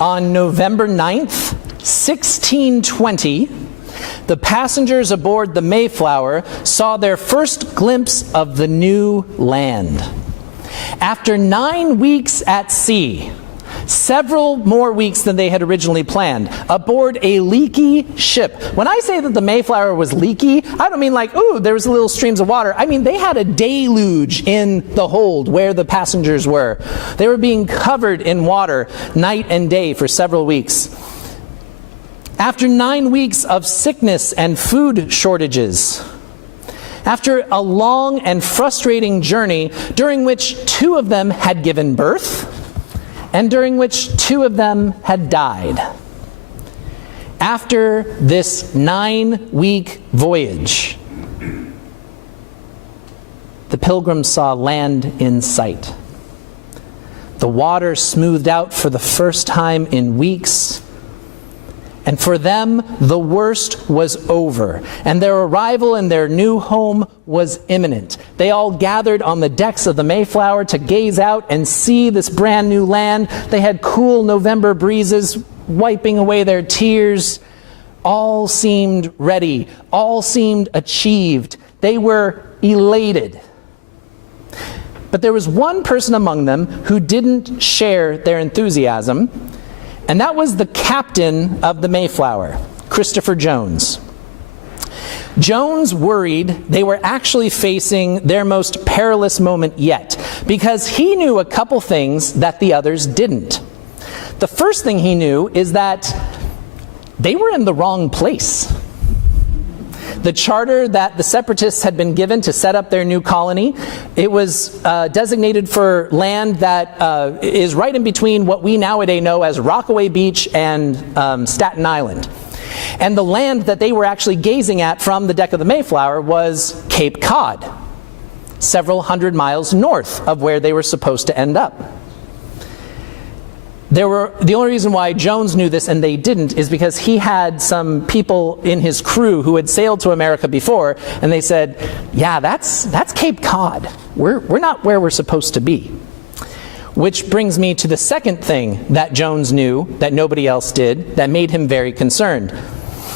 On November 9th, 1620, the passengers aboard the Mayflower saw their first glimpse of the new land. After 9 weeks at sea, several more weeks than they had originally planned, aboard a leaky ship. When I say that the Mayflower was leaky, I don't mean like, ooh, there was little streams of water. I mean, they had a deluge in the hold where the passengers were. They were being covered in water night and day for several weeks. After 9 weeks of sickness and food shortages, after a long and frustrating journey during which 2 of them had given birth, and during which 2 of them had died. After this 9-week voyage, the Pilgrims saw land in sight. The water smoothed out for the first time in weeks, and for them, the worst was over, and their arrival in their new home was imminent. They all gathered on the decks of the Mayflower to gaze out and see this brand new land. They had cool November breezes wiping away their tears. All seemed ready. All seemed achieved. They were elated. But there was one person among them who didn't share their enthusiasm, and that was the captain of the Mayflower, Christopher Jones. Jones worried they were actually facing their most perilous moment yet, because he knew a couple things that the others didn't. The first thing he knew is that they were in the wrong place. The charter that the separatists had been given to set up their new colony, it was designated for land that is right in between what we nowadays know as Rockaway Beach and Staten Island. And the land that they were actually gazing at from the deck of the Mayflower was Cape Cod, several hundred miles north of where they were supposed to end up. The only reason why Jones knew this and they didn't is because he had some people in his crew who had sailed to America before, and they said, yeah, that's Cape Cod. We're not where we're supposed to be. Which brings me to the second thing that Jones knew that nobody else did that made him very concerned.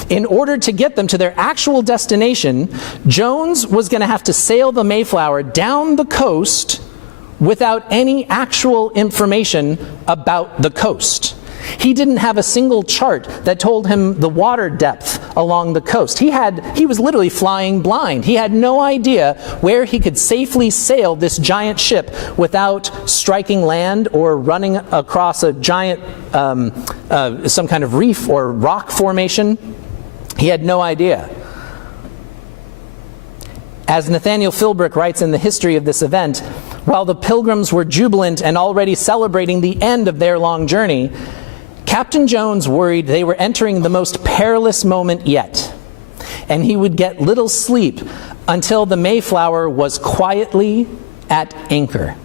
In order to get them to their actual destination, Jones was going to have to sail the Mayflower down the coast without any actual information about the coast. He didn't have a single chart that told him the water depth along the coast. He was literally flying blind. He had no idea where he could safely sail this giant ship without striking land or running across a giant, some kind of reef or rock formation. He had no idea. As Nathaniel Philbrick writes in the history of this event, while the Pilgrims were jubilant and already celebrating the end of their long journey, Captain Jones worried they were entering the most perilous moment yet, and he would get little sleep until the Mayflower was quietly at anchor.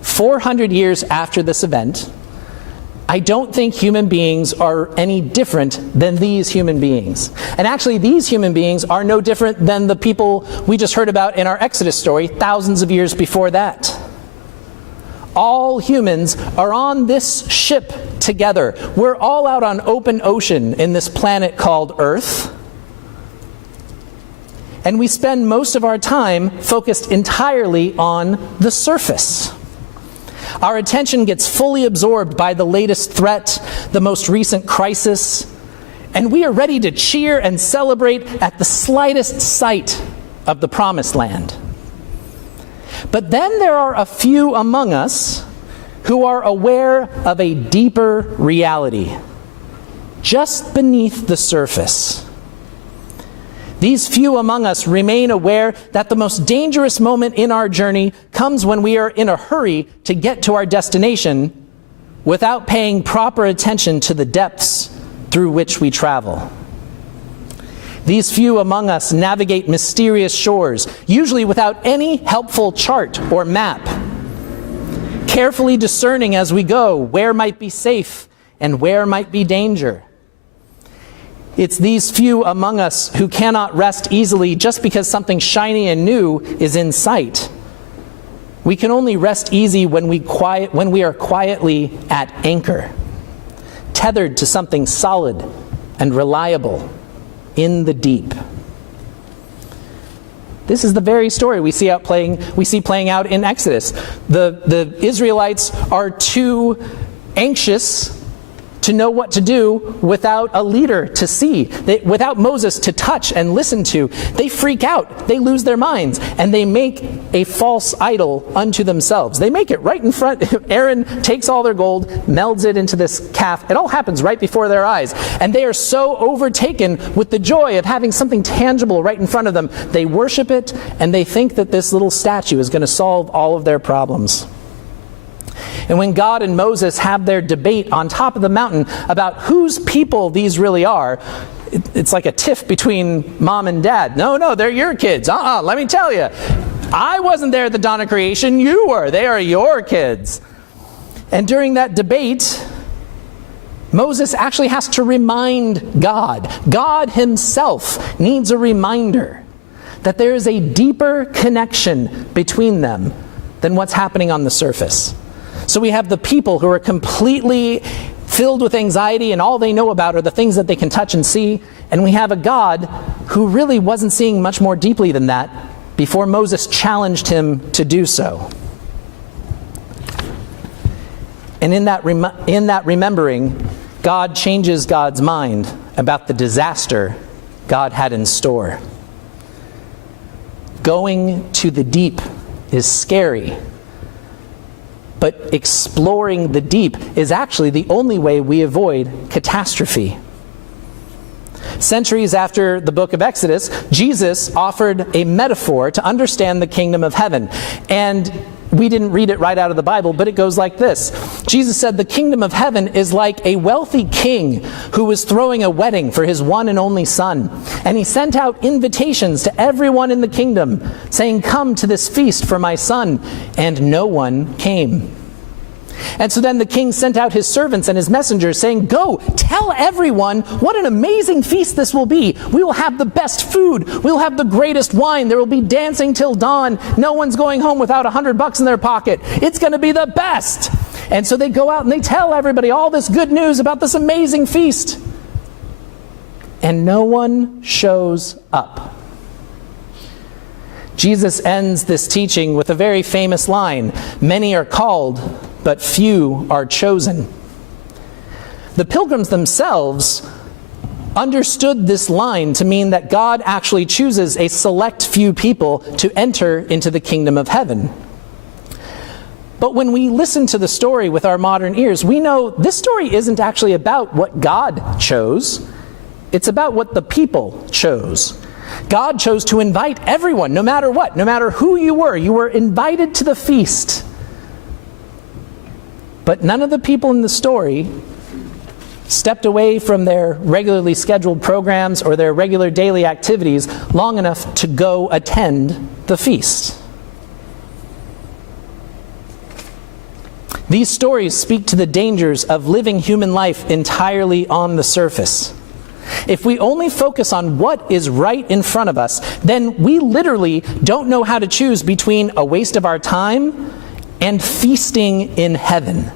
400 years after this event, I don't think human beings are any different than these human beings. And actually, these human beings are no different than the people we just heard about in our Exodus story thousands of years before that. All humans are on this ship together. We're all out on open ocean in this planet called Earth. And we spend most of our time focused entirely on the surface. Our attention gets fully absorbed by the latest threat, the most recent crisis, and we are ready to cheer and celebrate at the slightest sight of the promised land. But then there are a few among us who are aware of a deeper reality, just beneath the surface. These few among us remain aware that the most dangerous moment in our journey comes when we are in a hurry to get to our destination without paying proper attention to the depths through which we travel. These few among us navigate mysterious shores, usually without any helpful chart or map, carefully discerning as we go where might be safe and where might be danger. It's these few among us who cannot rest easily just because something shiny and new is in sight. We can only rest easy when we are quietly at anchor, tethered to something solid and reliable in the deep. This is the very story we see playing out in Exodus. The Israelites are too anxious to know what to do without a leader to see, without Moses to touch and listen to. They freak out, they lose their minds, and they make a false idol unto themselves. They make it right in front. Aaron takes all their gold, melds it into this calf. It all happens right before their eyes. And they are so overtaken with the joy of having something tangible right in front of them. They worship it, and they think that this little statue is going to solve all of their problems. And when God and Moses have their debate on top of the mountain about whose people these really are, it's like a tiff between mom and dad. No, they're your kids. Let me tell you. I wasn't there at the dawn of creation. You were. They are your kids. And during that debate, Moses actually has to remind God. God himself needs a reminder that there is a deeper connection between them than what's happening on the surface. So we have the people who are completely filled with anxiety and all they know about are the things that they can touch and see. And we have a God who really wasn't seeing much more deeply than that before Moses challenged him to do so. And in that remembering, God changes God's mind about the disaster God had in store. Going to the deep is scary. But exploring the deep is actually the only way we avoid catastrophe. Centuries after the book of Exodus, Jesus offered a metaphor to understand the kingdom of heaven. And we didn't read it right out of the Bible, but it goes like this. Jesus said, the kingdom of heaven is like a wealthy king who was throwing a wedding for his one and only son. And he sent out invitations to everyone in the kingdom, saying, come to this feast for my son. And no one came. And so then the king sent out his servants and his messengers, saying, go, tell everyone what an amazing feast this will be. We will have the best food. We'll have the greatest wine. There will be dancing till dawn. No one's going home without $100 in their pocket. It's going to be the best. And so they go out and they tell everybody all this good news about this amazing feast. And no one shows up. Jesus ends this teaching with a very famous line, many are called, but few are chosen. The pilgrims themselves understood this line to mean that God actually chooses a select few people to enter into the kingdom of heaven. But when we listen to the story with our modern ears, we know this story isn't actually about what God chose. It's about what the people chose. God chose to invite everyone, no matter what, no matter who you were invited to the feast. But none of the people in the story stepped away from their regularly scheduled programs or their regular daily activities long enough to go attend the feast. These stories speak to the dangers of living human life entirely on the surface. If we only focus on what is right in front of us, then we literally don't know how to choose between a waste of our time and feasting in heaven.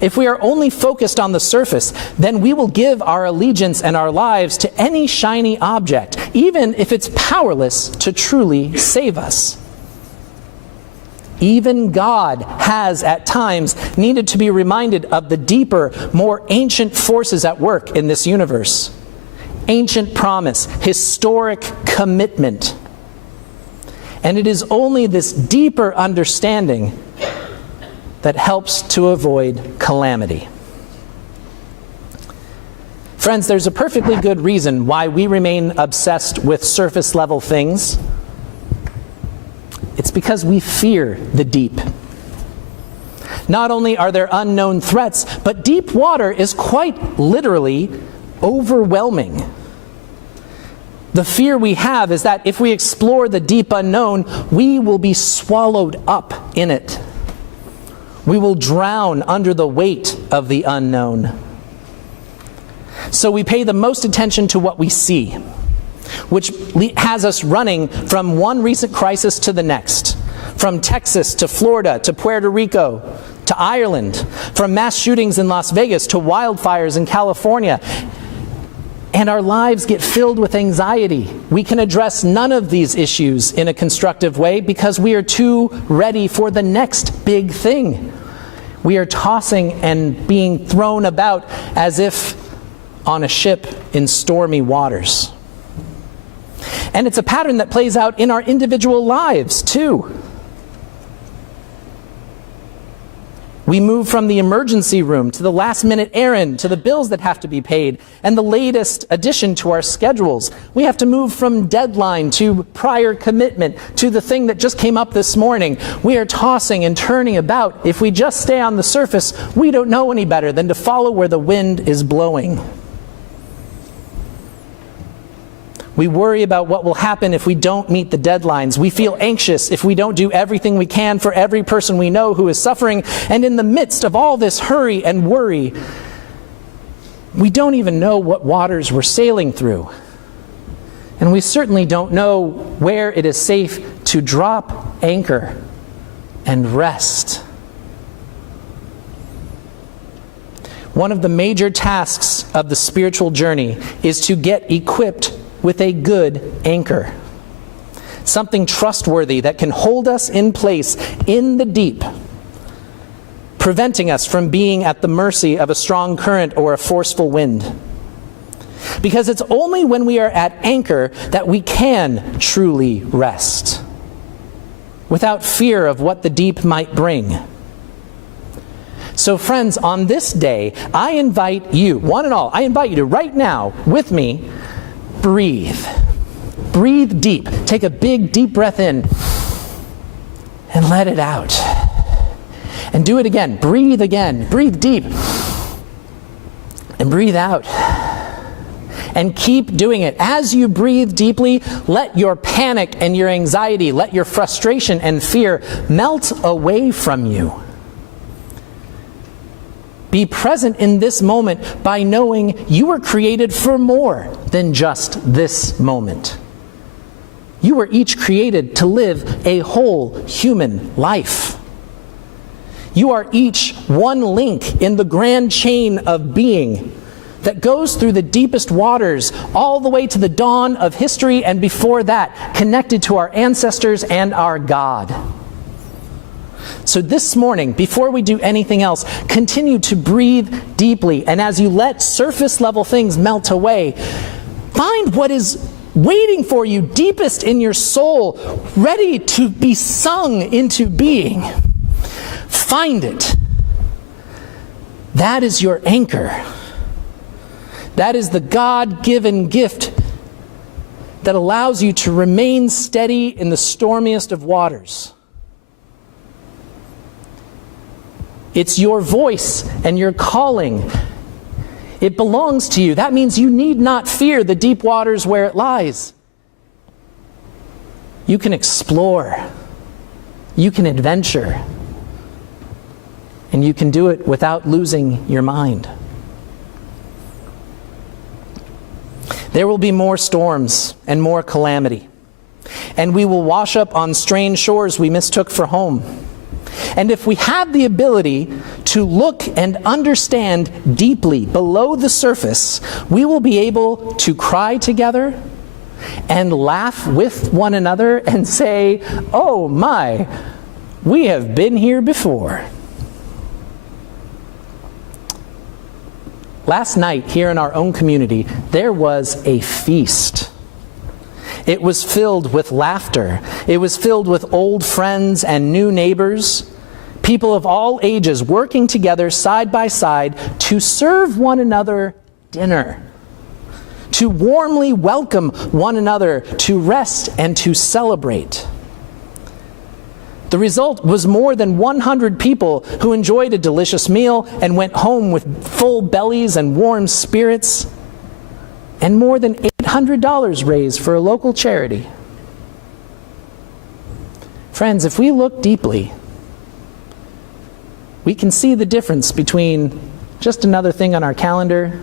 If we are only focused on the surface, then we will give our allegiance and our lives to any shiny object, even if it's powerless to truly save us. Even God has at times needed to be reminded of the deeper, more ancient forces at work in this universe. Ancient promise, historic commitment. And it is only this deeper understanding that helps to avoid calamity. Friends, there's a perfectly good reason why we remain obsessed with surface level things. It's because we fear the deep. Not only are there unknown threats, but deep water is quite literally overwhelming. The fear we have is that if we explore the deep unknown, we will be swallowed up in it. We will drown under the weight of the unknown. So we pay the most attention to what we see, which has us running from one recent crisis to the next, from Texas to Florida to Puerto Rico to Ireland, from mass shootings in Las Vegas to wildfires in California. And our lives get filled with anxiety. We can address none of these issues in a constructive way because we are too ready for the next big thing. We are tossing and being thrown about as if on a ship in stormy waters. And it's a pattern that plays out in our individual lives, too. We move from the emergency room to the last-minute errand to the bills that have to be paid and the latest addition to our schedules. We have to move from deadline to prior commitment to the thing that just came up this morning. We are tossing and turning about. If we just stay on the surface, we don't know any better than to follow where the wind is blowing. We worry about what will happen if we don't meet the deadlines. We feel anxious if we don't do everything we can for every person we know who is suffering. And in the midst of all this hurry and worry, we don't even know what waters we're sailing through. And we certainly don't know where it is safe to drop anchor and rest. One of the major tasks of the spiritual journey is to get equipped with a good anchor. Something trustworthy that can hold us in place in the deep, preventing us from being at the mercy of a strong current or a forceful wind. Because it's only when we are at anchor that we can truly rest, without fear of what the deep might bring. So friends, on this day, I invite you, one and all, I invite you to right now, with me, breathe. Breathe deep. Take a big, deep breath in and let it out. And do it again. Breathe again. Breathe deep. And breathe out. And keep doing it. As you breathe deeply, let your panic and your anxiety, let your frustration and fear melt away from you. Be present in this moment by knowing you were created for more than just this moment. You were each created to live a whole human life. You are each one link in the grand chain of being that goes through the deepest waters all the way to the dawn of history and before that, connected to our ancestors and our God. So this morning, before we do anything else, continue to breathe deeply. And as you let surface level things melt away, find what is waiting for you deepest in your soul, ready to be sung into being. Find it. That is your anchor. That is the God-given gift that allows you to remain steady in the stormiest of waters. It's your voice and your calling. It belongs to you. That means you need not fear the deep waters where it lies. You can explore. You can adventure. And you can do it without losing your mind. There will be more storms and more calamity. And we will wash up on strange shores we mistook for home. And if we have the ability to look and understand deeply below the surface, we will be able to cry together and laugh with one another and say, "Oh my, we have been here before." Last night, here in our own community, there was a feast. It was filled with laughter. It was filled with old friends and new neighbors, people of all ages working together side by side to serve one another dinner, to warmly welcome one another, to rest and to celebrate. The result was more than 100 people who enjoyed a delicious meal and went home with full bellies and warm spirits, and more than $800 raised for a local charity. Friends, if we look deeply, we can see the difference between just another thing on our calendar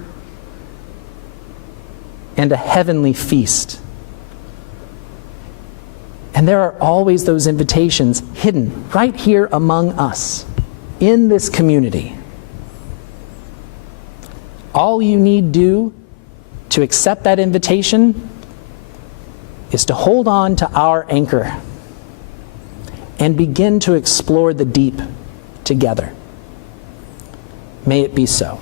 and a heavenly feast. And there are always those invitations hidden right here among us in this community. All you need do to accept that invitation is to hold on to our anchor and begin to explore the deep together. May it be so.